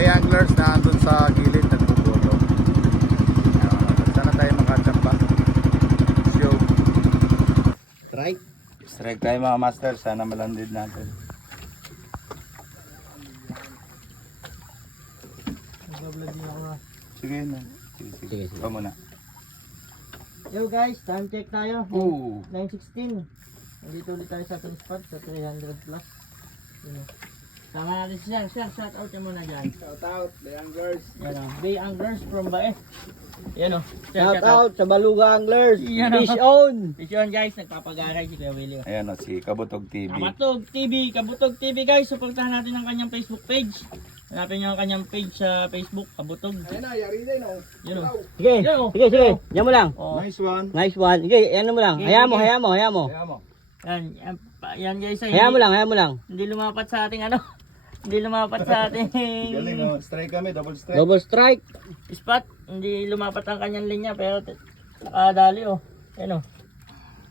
may anglers na andun sa gilid nagbuboto. Sana tayo makachamba. Show. Strike tayo mga master. Sana malandid natin. Sige na. Sige. Ikaw muna. Yo guys, time check tayo. Oo. 9:16. Nandito ulit tayo sa ating spot sa 300 plus. Yun. Tama natin siya. Shout out niya muna dyan. Shout out, the anglers. Yan o. Bay Anglers from Bae. Yan o. Shout out sa Baluga Anglers. Yan, Fish on. Fish on guys. Nagpapagaray si Kuya Willie. Ayan o, si Kabutog TV. Kabutog TV guys. Suportahan natin ang kanyang Facebook page. Hanapin niyo ang kanyang page sa Facebook. Kabutog. Ayan na, yari din o. Yun o. Sige, Yo. sige. Yan mo lang. Oh. Nice one. Nice one. Sige, yan mo lang. Sige, Hayaan mo. Kaya mo. Yan guys. Hayaan mo lang. Hindi lumapat sa ating ano. Hindi lumapat sa ating Galing o. Strike kami, double strike. Double strike. spot. Hindi lumapat ang kanyang linya pero nakadali oh. Yan oh.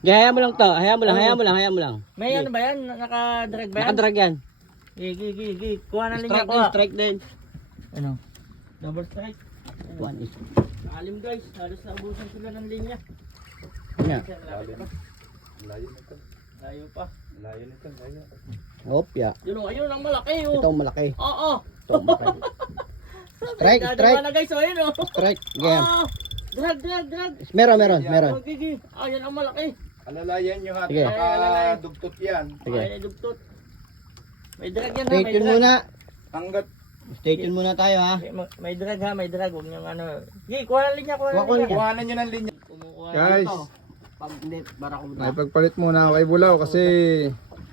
Sige, hayaan mo lang to. Hayaan mo lang. May ano ba yan? Naka-drag ba yan? Nakadrag yan. Gigi. Kuha na linya Strike ko. din, strike din. Ano? Double strike. One is. Alim guys. Halos naubusan sila ng linya. Yan. Layo nito. Layo pa. Layo nito. Layo. Opya. Yun oh. Ayun ang malaki oh. Ito ang malaki. Oo. Ito ang malaki. Strike. Dadama na guys. Oh, ayun oh. Strike. Game. Drag. Meron. Oh, gigi. Ayun ang malaki. Alalayan nyo ha. Sige. Baka dugtot yan. Sige. Ay, dugtot. May drag yan ha. Stay May tuned drag. muna. Hanggat Stay tuned muna tayo ha. May drag ha. May drag. Huwag niyong ano. Gigi, kuha na linya. Kuha na linya. kuhanan nyo ng linya. Kumukuha Guys, na ito. Pag hindi, barakuda. may pagpalit muna ako kay Bulaw kasi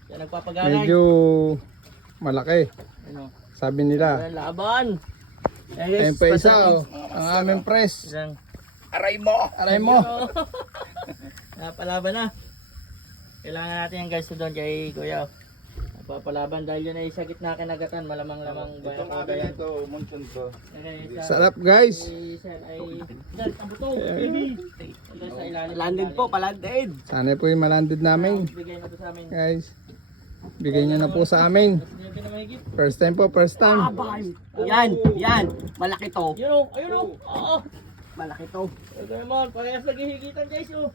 Yan nagpapagaray. medyo malaki. Ano? Sabi nila. Yan, laban. Ayun pa isa oh. Ang aming press. Isang. Aray mo. Napalaban na. Kailangan natin yung guys doon kay Kuya. Nagpapalaban dahil yun ay sa gitna kinagatan. Malamang-lamang Itong barakuda akin yan. ito, munchon to. Okay, Sarap guys. Sir ay dal tabutong baby. Ito sa ilalim. Landed po, palanded. Sana po yung malandid namin. Bigay na to sa amin. Guys. Bigay nyo na po sa amin. Tapos nilagyan na mahigit. First time po, first time. Yan. Malaki to. Yun o, ayun o. Oo. Malaki to. Ito naman, parehas naghihigitan guys o.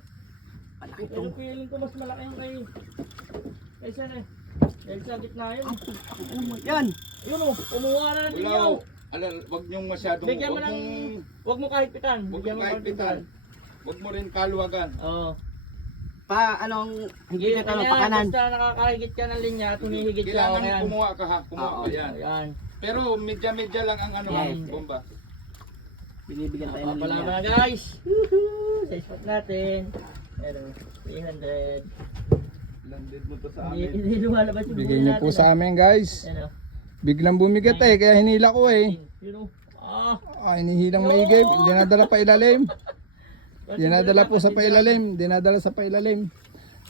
Malaki to. Pero feeling ko mas malaki yung kay sir eh. Dahil sa gitna yun. Yan. Yun o, umuha na ng linyaw. Wag niyong masyadong, Bigyan mo ng, huwag mo kahit pitan. wag Bigyan mo kahit pitan. Wag mo rin kaluwagan. Oo. Anong hindi ka tanong pakanan? Basta nakakahigit ka ng linya at humihigit ka. Kailangan Ayan. kumuha ka ha. Kumuha ka yan. Ayan. Pero medya-medya lang ang ano, Yes. bomba. Binibigyan tayo ng Papalaban linya. na guys. Sa spot natin. Pero 300. Landed mo to sa Hindi lumalabas yung Bigay buhay niyo po natin, sa amin guys. Ano? Biglang bumigat kaya hinila ko eh. Yun o. Ah. Hinihilang maigay. Dinadala pa ilalim. Dinadala po sa pailalim. Dinadala sa pailalim.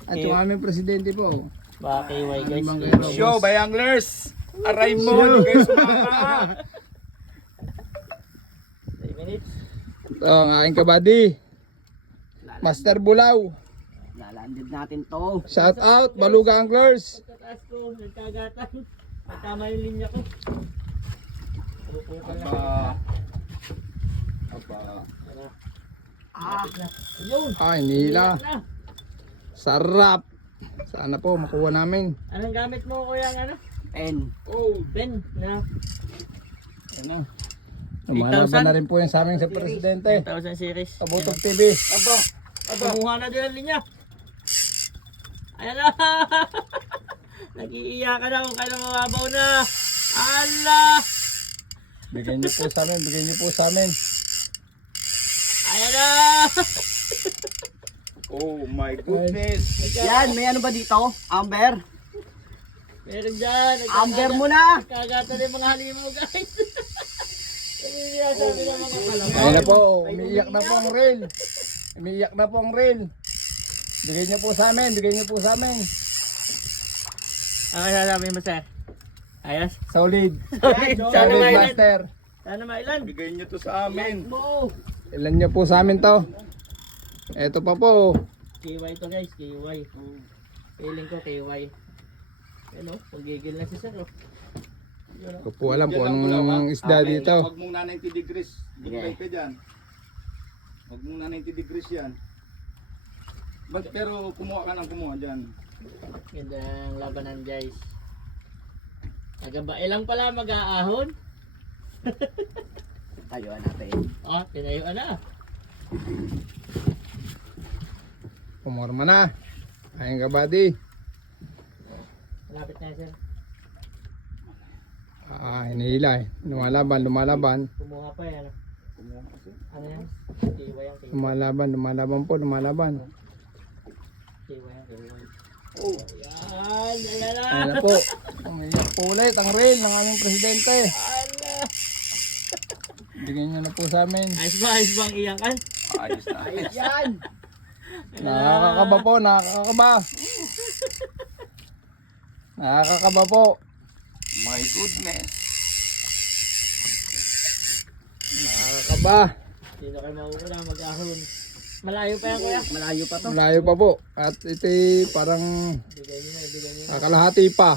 At yung aming presidente po. Baka KY guys. Show by Anglers! Aray mo! Hindi kayo sumama! 3 minutes. Ito ang aking kabady. Master Bulaw. Lalanded natin to. Shout out Baluga Anglers. Pagkataas ko, nagkagatan. Tama yung linya ko. Pupukan na. Aba. Yun. Hinila. Na. Sarap. Sana po makuha namin. Anong gamit mo kuya ng ano? Pen. Oh. Ben na. Ano? Lumalaban na rin po yung sa aming sa presidente. 1000 series. Kabutog TV. Aba. Kumuha na din ang linya. Ayan na. Nag-iiyak ka na kung kailan mababaw na. Ala. Bigyan niyo po sa amin. Bigyan niyo po sa amin. Ayan na. Oh my goodness. Yan, may ano ba dito? Amber? Meron dyan. Amber mo na! Nagkagatan yung mga halimaw guys. Nag-iiyak sabi ng mga kalamay. Ayun na po. Umiiyak na po ang rail. Umiiyak na po ang rail. Bigyan niyo po sa amin. Bigyan niyo po sa amin. Ano sasabi mo sir? Ayos? Solid. Sana Solid mailan. master. Sana mailan. Bigyan niyo to sa amin. Mo! Ilan niyo po sa amin to? Ito pa po. KY to guys, KY. Feeling ko KY. Ano, pagigil na si sir oh. Ko po alam kung anong isda dito. Huwag mong na 90 degrees. Goodbye ka dyan. Huwag mong na 90 degrees yan. Pero kumuha ka ng kumuha dyan. Gandang labanan guys. Nagabae lang pala mag-aahon. Tayuan natin. Ah, pinayuan na. Pumorma na. Ayun ka, buddy. Malapit na sir. Hinihila eh. Lumalaban. Kumuha pa yan. Ano yan? Tiwa yan. Lumalaban po. Tiwa yan. Oh. Yan. Ayan na. Ayan na po. Umiyak po ulit ang rail ng aming presidente. Ala. Bigyan nyo na po sa amin. Ayos ba ang iyakan? Ayos na. Ayos yan. Nakakakaba po. Nakakakaba po. My goodness. Nakakakaba. Sino kayo mauna mag-ahon? Malayo pa yan kuya. Malayo pa to. Malayo pa po. At ito parang Ibigay nyo na. kakalahati pa.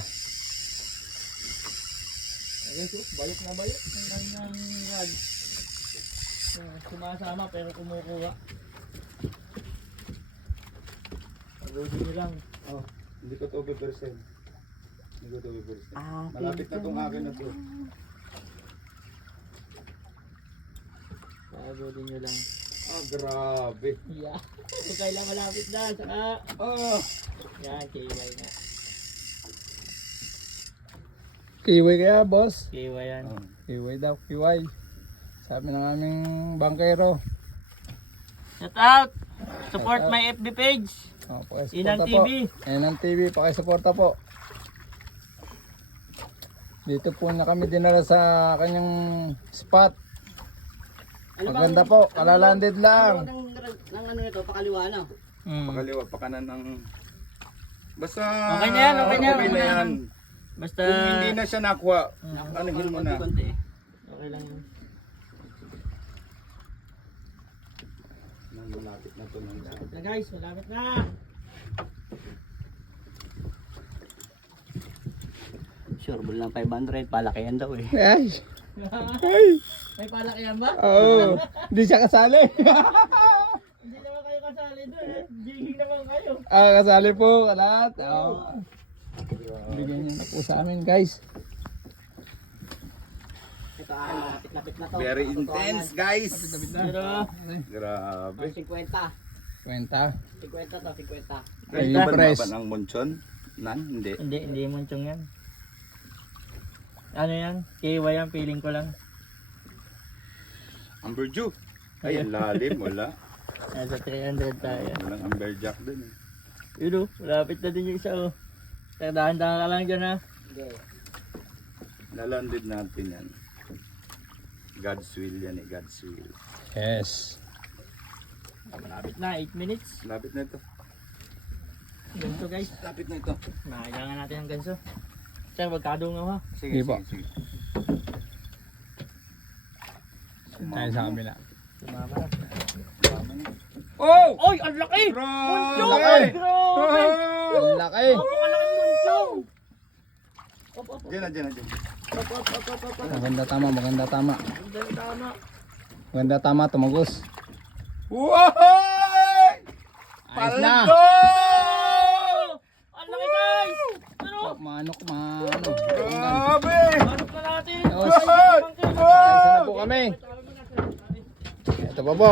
Ayun, balik na balik. Ang kanyang rad. Sumasama pero kumukuha. Pag-usin nyo lang. Hindi ko to overpercent. Ah, Malapit na tong akin na to. Pag-usin nyo lang. Grabe. Yeah. Kung kailan malapit na. Saka. Yan, KY na. Kiwi kaya, boss? KY yan. Kiwi daw, kiwi. Sabi ng aming bangkero. Shout out! Support my FB page. Pakisuporta Inang po. TV. Inang TV, pakisuporta po. Dito po na kami dinala sa kanyang spot. Maganda po, kalalandid lang. Ng ano nito, pakaliwa na. Pakaliwa, pakanan ng... Basta... Okay na yan, okay na yan. Okay na yan. Basta. Kung hindi na siya nakuha, anuhin mo na. Konti. Okay lang yun. Malapit na to. Malapit na guys, malapit na. Sure, ball lang 500. Palakihan daw eh. Ay, May palakayan ba? oo. Hindi siya kasali. Hindi naman kayo kasali doon eh. Jigging naman kayo. Kasali po, kalat. Bigyan niyo na po sa amin, guys. Ito lapit na to. Very intense, guys. Pero, Grabe. 50. Kwenta. 50 to, 50. Ay, Ay, ba press. laban ang Monchon? Hindi. hindi munchong yan. Ano yan? KY yan, feeling ko lang. Amber Jew. Ay, ang lalim. Wala. Nasa 300 tayo. Walang Amber Jack dun. Yun o, malapit na din yung isa o. Dahan-dahan ka lang dyan ha. Nalandid natin yan. God's will yan eh. God's will. Yes. Malapit na, 8 minutes. Lapit na ito. Ganso guys. Lapit na ito. Nakailangan natin ang ganso. Sir, magkadungaw ha. Sige po. Tayo sa kabila. Sumama na. Oh! Oy, ang laki! Munchong! Grabe! Grabe! Ang laki. Napakalaking munchong! Diyan na. Maganda tama. Ang tama. Maganda tama, tumagos. Wow! Ayos na. Ang laki guys! Pero, Manok. Grabe! hanap na natin! Ayos. Good! Ayos na po kami. Ito pa po.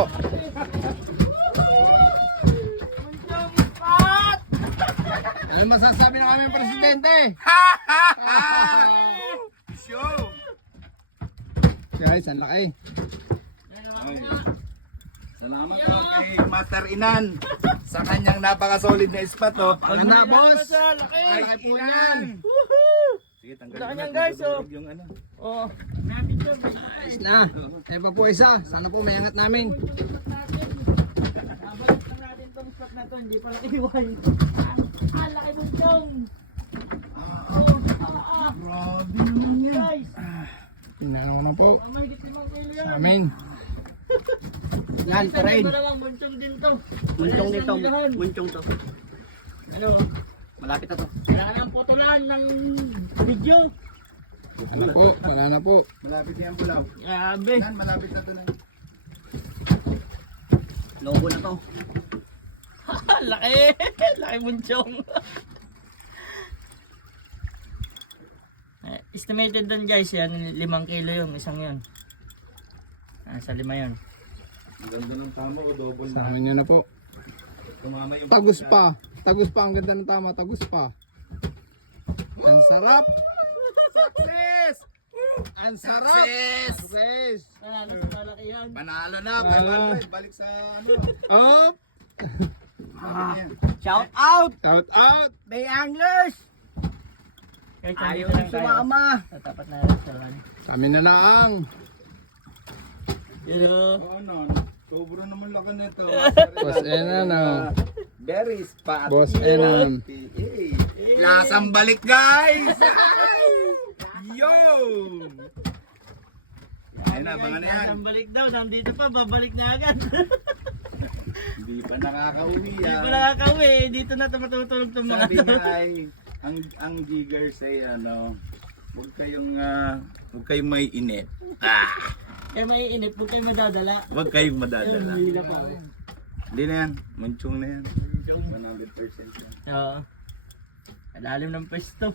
Munchong spot! Ano yung masasabi ng aming presidente? Show! Guys, ang laki. Ay. Salamat po kay Master Inan sa kanyang napaka-solid na spot. Oh. Maganda, boss. Laki! Ay, Laki po yan. Sige, tanggalin Laki mo niyan, na. guys, oh. Madudurog yung ano. Oh, napit yun. Ayos na. Ito pa po isa. Sana po may angat namin. Nabalik lang natin tong spot na to, hindi pala iwan. Ah, laki munchong! Grabe naman yan. Guys, Tingnan ko na po. ang mahigit 5 kilo yan. Amin. Yan, terrain. Dalawang munchong din to. Munchong Parehas dito. ng bilahan. Munchong to. Ano? Malapit na to. Kailangan ng putulan ng video. Ano po? Wala na po. Malapit yan po lang. Grabe. Nan, malapit na to na. Lobo na to. Laki. Laki bunchong. Estimated doon guys, yan 5 kilo yung isang yun. Sa 5 yun. Ang ganda ng tama o double Sa na. amin nyo na po. Tumama yung Tagus pa. Tagus pa. Ang ganda ng tama. Tagus pa. Ang sarap. Success! Ang sarap. Success! Success. Panalo sa malaki yan. Panalo na, Panalo. 500. Balik sa ano. Up. Shout out! Shout out. Bay Anglers! Kahit Ayaw nandito lang na tayo. sumama. Sa tapat na restaurant. Kami na lang. Yun o. Oo, no. Sobra naman laki nito. Boss Enan, oh. Very spot. Boss Enan. Lasang balik, guys! Ay! Yo! Ayun na, mga na yan. Ang balik daw, nandito pa, babalik na agad. Hindi pa nakakauwi Hindi yan. pa nakakauwi, dito na matutulog itong mga Sabi to. niya ay, ang jiggers ay ano, huwag kayong may init. Kaya maiinip, huwag kayo madadala. Huwag kayong madadala. Hindi na pa. Hindi na yan, munchong na yan. 100% yan. Oo. Alalim ng pwesto.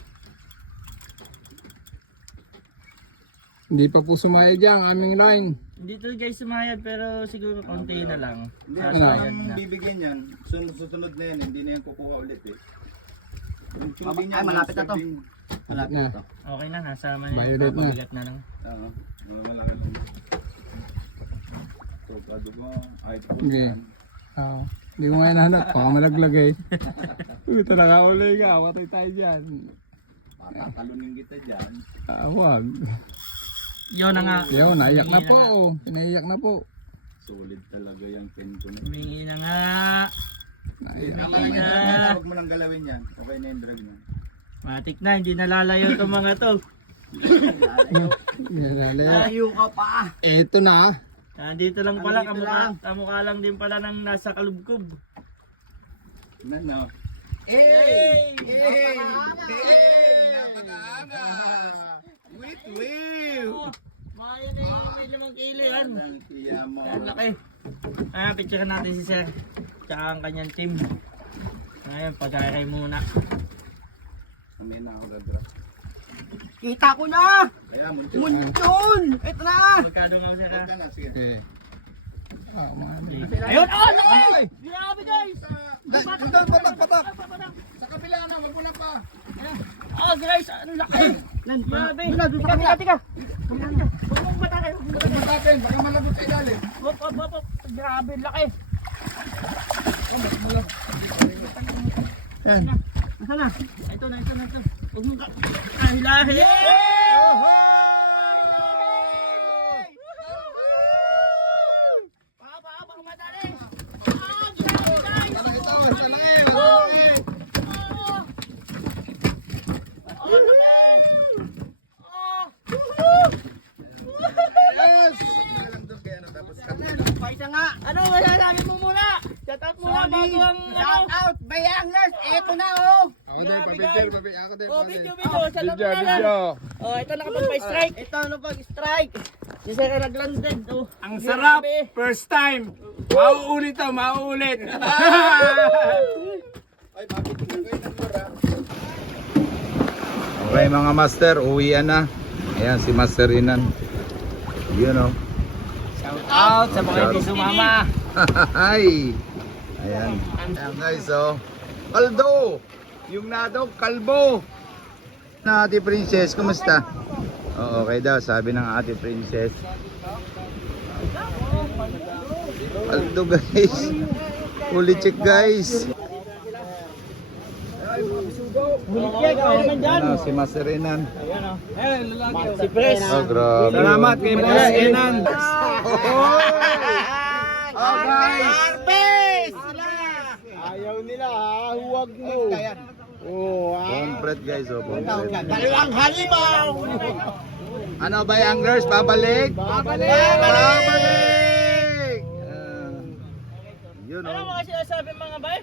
Hindi pa po sumayad yan ang aming line. Dito guys sumayad pero siguro konti na lang. Hindi, Ano? Sasayad ang na. bibigyan yan, susunod na yan, hindi na yan kukuha ulit eh. Ay, malapit na to. Malapit na. Okay na, nasama na. Violet na. Papabigat na lang. Oo, malaki lang. So, kado ko, ay, Okay. Hindi ko ngayon hanap. Baka malaglag eh. Ito nakahuli ka. Matay tayo dyan. patatalunin kita dyan. Wag. Yun na nga. Yo, naiyak na po. Oh. Pinaiyak na po. Solid talaga yung pen ko na. Humingi na nga. Naiyak. Tama lang yung drag na, huwag mo nang galawin yan. Okay na yung drag na. Matik na, hindi nalalayo itong mga to. Nalaya. Layo ka pa. Ito na. Nandito lang pala, Nandito lang. kamukha lang din pala ng nasa kalubkob. Tingnan na. Hey! Hey! Napakaangas! Wait, wait! Maya na yung may 5 kilo yan. Ang tiya mo. Ang laki. Picturean natin si Sir. Tsaka ang kanyang team. Ngayon, pag-aray muna. Amin na ako gadra. Kita ko na! Kaya, munchong. Munchon! Ito na! Magkano nga Sir? Huwag ka na, sige. Okay. Ayun! Oh! Laki! Ay! Grabe guys! Dito, patak. Sa kabila na, wag mo na pa. Oh guys! Ang laki! Grabe! Tika! Huwag mong matake! Patatin, baka malabot sa ilalim. Hop! Grabe! Laki! Yan. Nasaan na? Ito na. Huwag mong kahilahin! Baka madali! Grabe guys! Paisa nga! Ano masasabi mo muna? Shout out muna bago ang Shout out! Bay Anglers! Ito na oh! Ako din, pabidyo. Ako din, Oh, pabidyo. video. Shout out muna lang. Oh, ito nakapag-strike. Ito ano pag-strike! Si Sir nag-landed. Oh. Ang sarap! Grabe. First time! Mauulit to, mauulit! Ay, mabit ko kayo ng lura. Okay mga master, uwian na. Ayan si Master Inan. Yun o. Out sa mga hindi sumama. Ay! Ayan. Ayan guys, oh. Kaldo! Yung nadog, kalbo! Na Ate Princess, kumusta? Oh, okay daw, sabi ng Ate Princess. Kaldo guys. Uli check guys. Ano, si Master Inan. Si Pres. Oh, grabe. Salamat kay Boss Enan. Oh guys! Ayaw nila ha, huwag mo. Oh, Pomfret guys, oh, pomfret. Dalawang halimaw! Ano ba yung anglers? Babalik? Babalik! Yun Ano oh. mga sinasabi mga bay?